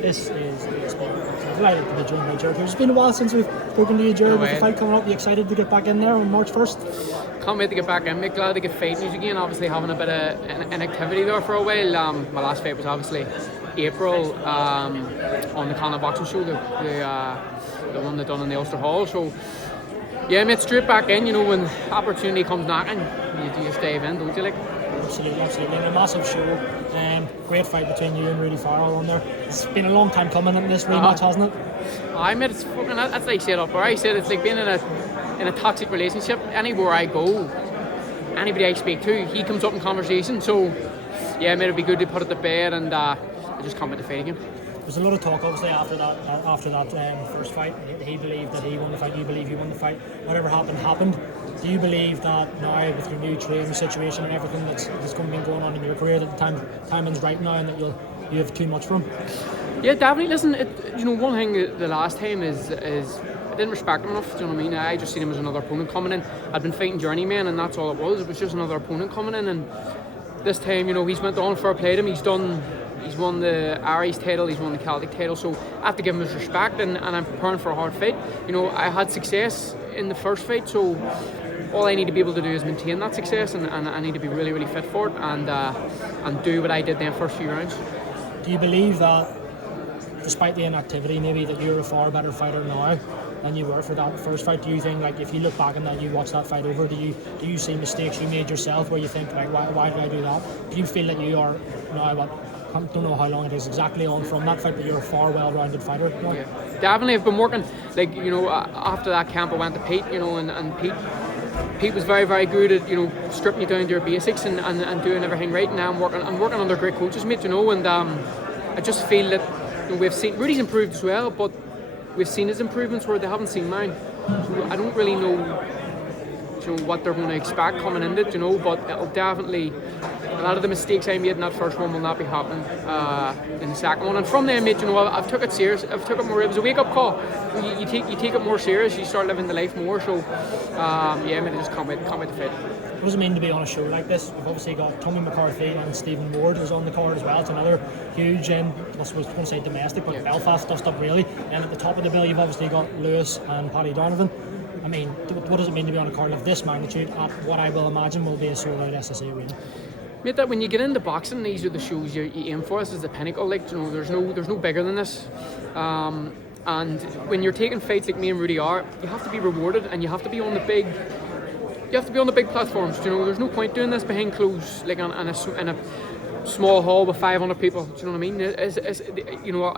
This is ESBR. Delighted to be joined by Gerard. It's been a while since we've spoken to you, Gerard. With the fight coming up, you excited to get back in there on March 1st? Can't wait to get back in, mate. Glad to get fight news again. Obviously having a bit of inactivity there for a while. My last fight was obviously April on the Canada Boxing Show, the one that done in the Ulster Hall. So yeah, mate, straight back in. You know, when opportunity comes knocking, you just dive in, don't you? Like. Absolutely. And a massive show. Great fight between you and Rudy Farrell on there. It's been a long time coming in this rematch, hasn't it? I mate, it's fucking. That's like I said up where I said it's like being in a toxic relationship. Anywhere I go, anybody I speak to, he comes up in conversation. So yeah, mate, it'd be good to put it to bed, and I just can't wait to fight again. There's a lot of talk, obviously, after that first fight. He believed that he won the fight. You believe you won the fight. Whatever happened. Do you believe that now, with your new training situation and everything that's been going on in your career, that the timing's right now, and that you have too much for him? Yeah, definitely. Listen, one thing the last time is I didn't respect him enough. Do you know what I mean? I just seen him as another opponent coming in. I'd been fighting journeyman, and that's all it was. It was just another opponent coming in, and this time, he's went on for a play to him. He's won the Aries title, he's won the Celtic title, so I have to give him his respect, and I'm preparing for a hard fight. I had success in the first fight, so all I need to be able to do is maintain that success, and I need to be really, really fit for it, and do what I did in the first few rounds. Do you believe that, despite the inactivity, maybe that you're a far better fighter now than you were for that first fight? Do you think, like, if you look back and then you watch that fight over, do you see mistakes you made yourself where you think, like, why did I do that? Do you feel that you are now, I don't know how long it is exactly on from that fight, but you're a far well-rounded fighter now? Yeah, definitely. I've been working, after that camp I went to Pete, and Pete was very, very good at, stripping you down to your basics and doing everything right. And now I'm working under great coaches, mate, and I just feel that we've seen Rudy's improved as well, but we've seen his improvements where they haven't seen mine. So I don't really know what they're going to expect coming in it, but it'll definitely, a lot of the mistakes I made in that first one will not be happening in the second one. And from there, mate, I've took it serious. I've took it more. It was a wake-up call. You take it more serious. You start living the life more. So yeah, mate, I just can't wait to fight. What does it mean to be on a show like this? We've obviously got Tommy McCarthy and Stephen Ward is on the card as well. It's another huge, I was going to say domestic, but Belfast stuff really. And at the top of the bill, you've obviously got Lewis and Paddy Donovan. I mean, what does it mean to be on a card of this magnitude at what I will imagine will be a sold-out SSA arena? Mate, that when you get into boxing, these are the shows you aim for. This is the pinnacle. There's no bigger than this. And when you're taking fights like me and Rudy are, you have to be rewarded, and you have to be on the big. You have to be on the big platforms. There's no point doing this behind closed, like in a small hall with 500 people. Do you know what I mean? It's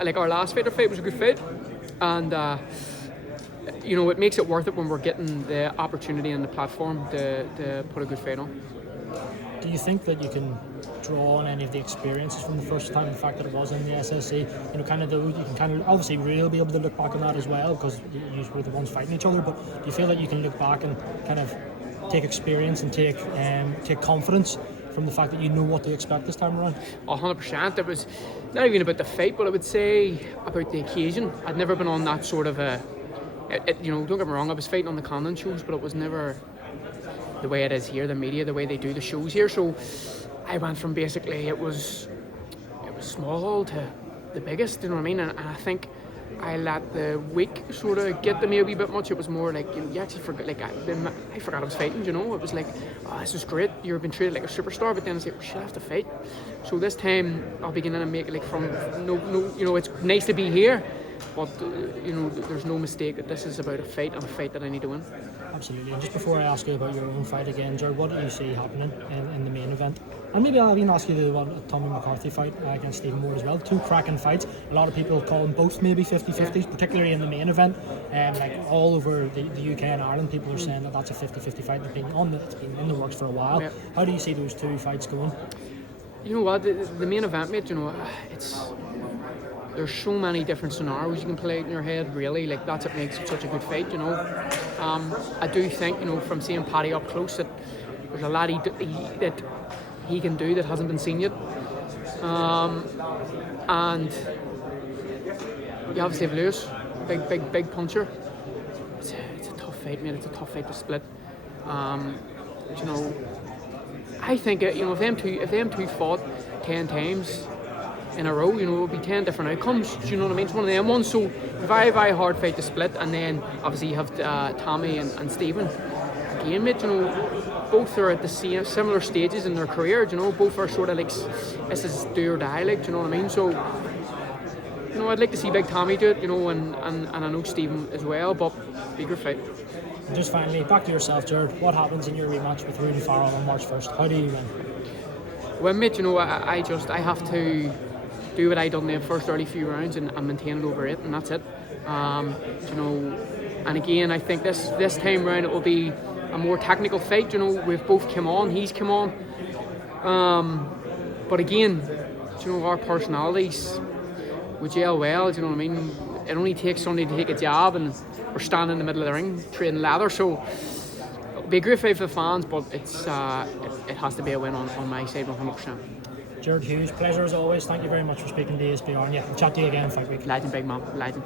like our last fight was a good fight, and it makes it worth it when we're getting the opportunity and the platform to put a good fight on. Do you think that you can draw on any of the experiences from the first time, the fact that it was in the SSC, you can obviously really be able to look back on that as well, because you were the ones fighting each other, but do you feel that you can look back and kind of take experience and take confidence from the fact that you know what to expect this time around? 100%. It was not even about the fight, but I would say about the occasion. I'd never been on that sort of a, don't get me wrong, I was fighting on the Condon shows, but it was never the way it is here, the media, the way they do the shows here. So I went from basically it was small hall to the biggest, you know what I mean? And I think I let the week sort of get to me a wee bit much. It was more like you actually forgot, like I forgot I was fighting, It was like, oh, this is great, you've been treated like a superstar, but then it's like, we should have to fight. So this time I'll begin to make it like from no, it's nice to be here, but there's no mistake that this is about a fight, and a fight that I need to win. Absolutely. And just before I ask you about your own fight again, Gerard, what do you see happening in the main event? And maybe I'll even ask you the Tommy McCarthy fight against Stephen Ward as well. Two cracking fights. A lot of people call them both maybe 50-50s, particularly in the main event. Like all over the UK and Ireland, people are saying that that's a 50-50 fight. It's been in the works for a while. Yeah. How do you see those two fights going? You know what, the main event, mate, there's so many different scenarios you can play in your head, really. Like, that's what makes it such a good fight, I do think, from seeing Paddy up close, that there's a lot that he can do that hasn't been seen yet. And you obviously have Lewis, big puncher. It's a tough fight, mate. It's a tough fight to split. I think if them two fought 10 times, in a row. You know, it'll be 10 different outcomes. Do you know what I mean? It's one of them ones. So very, very hard fight to split. And then obviously you have Tommy and Stephen. Again, mate, you know, both are at the same similar stages in their career. You know, both are sort of like, this is do or die. Like, do you know what I mean? So, you know, I'd like to see Big Tommy do it. You know, and I know Stephen as well. But bigger fight. And just finally, back to yourself, Gerard. What happens in your rematch with Rudy Farrell on March 1st? How do you win? Well, mate, you know, I have to do what I done in the first early few rounds and maintain it over it, and that's it. You know, and again, I think this time round it will be a more technical fight. You know, we've both come on, he's come on. But again, you know, our personalities we gel well. Do you know what I mean? It only takes somebody to take a jab, and we're standing in the middle of the ring trading leather. So it'll be a great fight for the fans, but it has to be a win on my side 100%. Gerard Hughes, pleasure as always. Thank you very much for speaking to ESBR, and yeah, we'll chat to you again in Fight Week. Legend, big man, legend.